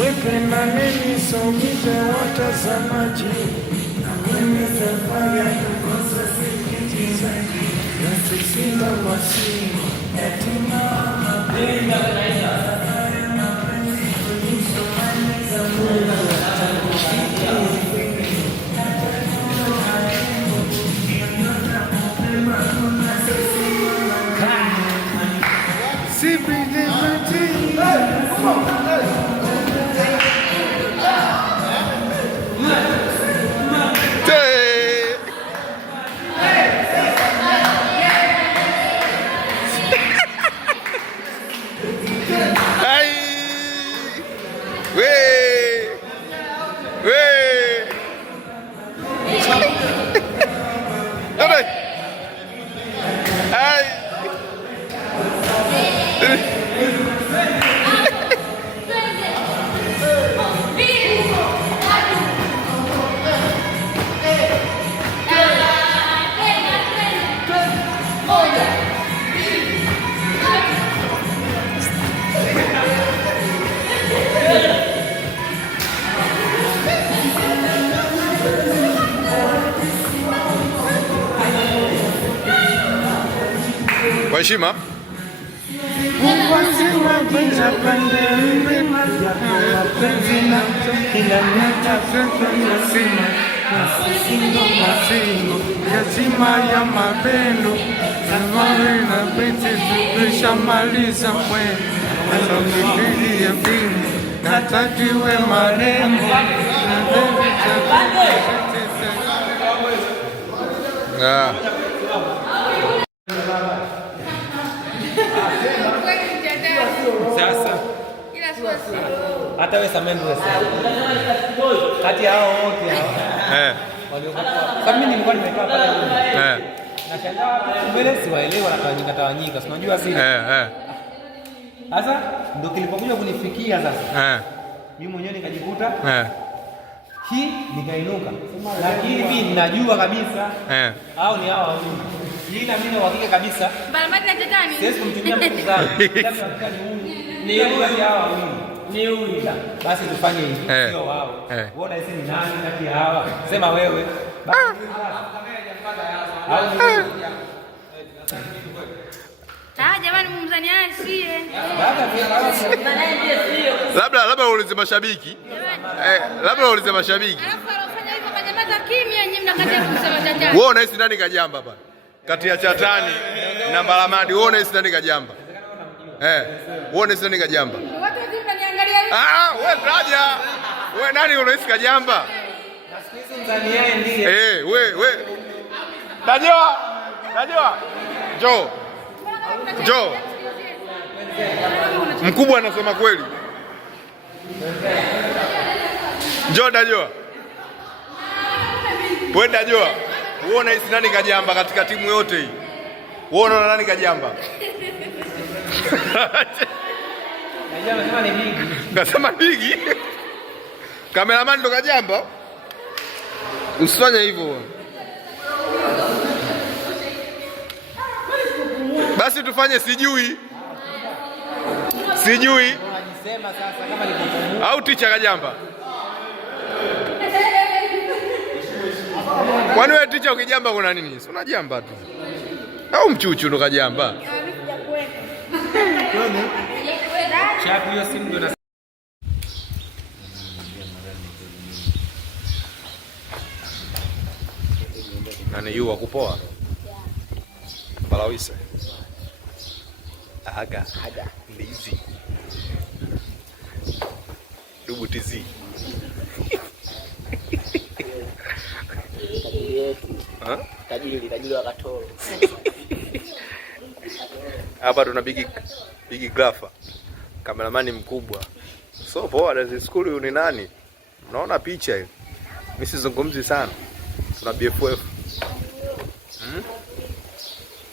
Wependa nini somize watazamaji na mimi safari ya kukosa sikitiza ya sisinda wasi yatima mapenda kwa heshima. Yazima ya mapendo na pete tushamaliza mwendo na ya mbingu na tatiwe marembo sasa hata wewe Samendu kati hao wote hao waliokuwa kama mimi nilikuwa nimekaa pale nashangaa mbele siwaelewa na tawanyika si unajua sisi sasa ndio kilipokuja kunifikia sasa mimi mwenyewe nikajikuta hii nikainuka lakini mimi ninajua kabisa hao ni hao wawili hii na mimi uhakika kabisa Balamati na Tetani sisi kumtumia mtu zangu ni hao ni huyu basi tufanye hivi sio wao unaona hizi ni nani kati ya hawa sema wewe jamani mumzaniane sie labda uulize mashabiki labda uulize mashabiki alafu alofanya hivyo kanyamaza kimya nyinyi mnakataa kusema Tetani wewe unahisi nani kajamba bana kati ya Chatani na Balamadi wewe unahisi nani kajamba wewe unahisi nani kajamba watu wote mnaniangalia hivi wewe taja wewe nani unahisi kajamba nasikiza mzani yeye ndiye wewe Najua njoo mkubwa anasema kweli njoo Najua wewe Najua wewe unahisi nani kajamba katika timu yote hii wewe unaona nani kajamba Nasema ni bigi. Nasema bigi. Kameraman ndo kajamba. Usifanye hivyo. Basi tufanye sijui. Sijui. Unajisema sasa kama niko au ticha kajamba. Kwani wewe ticha ukijamba kuna nini? Si unajamba tu. Au mchuchu ndo kajamba. Chapu hiyo simu ndio na nani yu wakupoa Balawise aga ndizi dubu tizi tajiri wa Katoro hapa tuna bigi grafa kameramani mkubwa so poa na skuli ni nani unaona picha hiyo mimi sizungumzi sana tuna BFF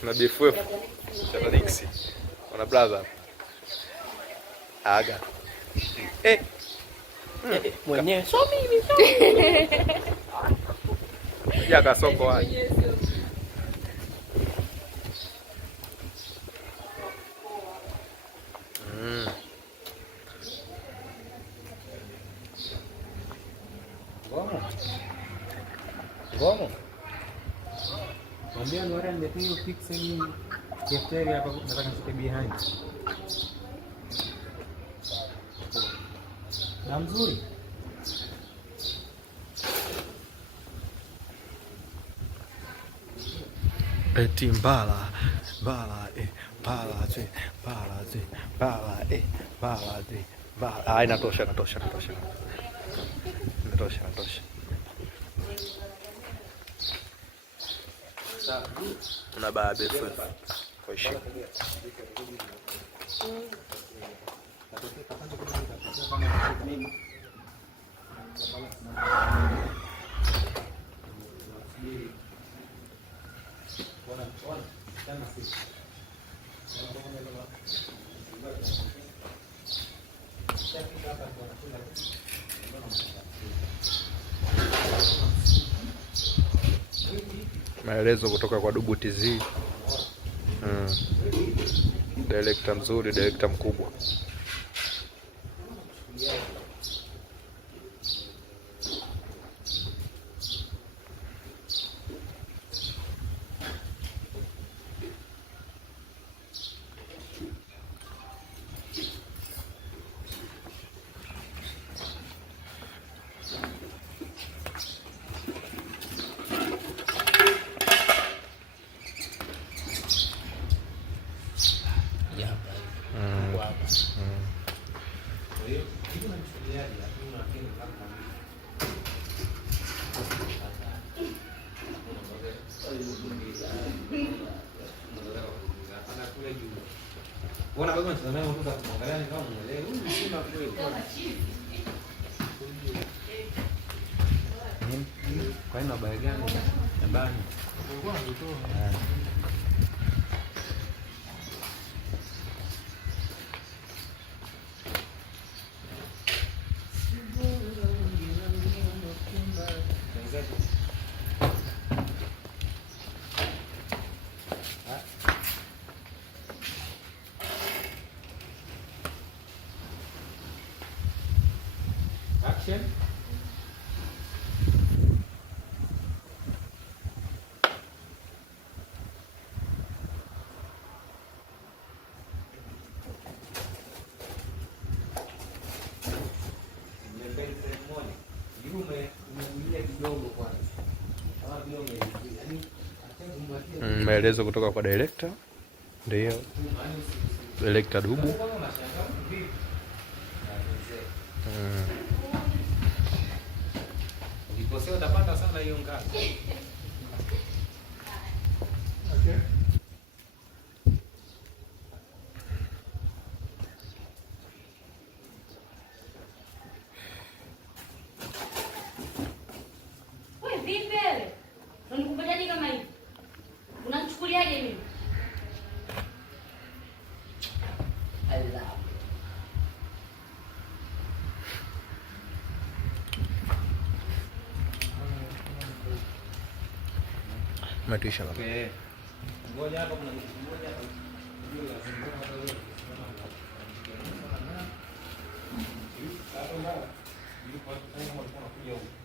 na BFF Chatalixi wana brother aga mwenyewe so mimi ya kasoko waje. Ngomo. Mwambie Nora niletee hiyo pixel daftari hapa, nataka nishike behind. Na mzuri. Eti mbala inatosha. Una baba befu kwa heshima. Maelezo kutoka kwa Dubu TZ. Director mzuri, director mkubwa. Bona kama tunasema mtu atakuangalia ni kama mwelewe. Huyu msima kweli. Kwa nini habari gani? Nyambani. Ngoja nitoe. Action. Maelezo kutoka kwa director. Ndio. Director Dubu. Ukikosea utapata sana hiyo ngazi. Okay. Wewe vipi wewe? Unanikubajaje kama hivi? Unanichukuliaje mimi? Allah. Matisha. Okay. Ngoja hapa kuna kitu moja hapa. Hiyo ya zunguka hapa hiyo. Hapo ndio. Yuko hapo kama mlikuwa mnakuja huko.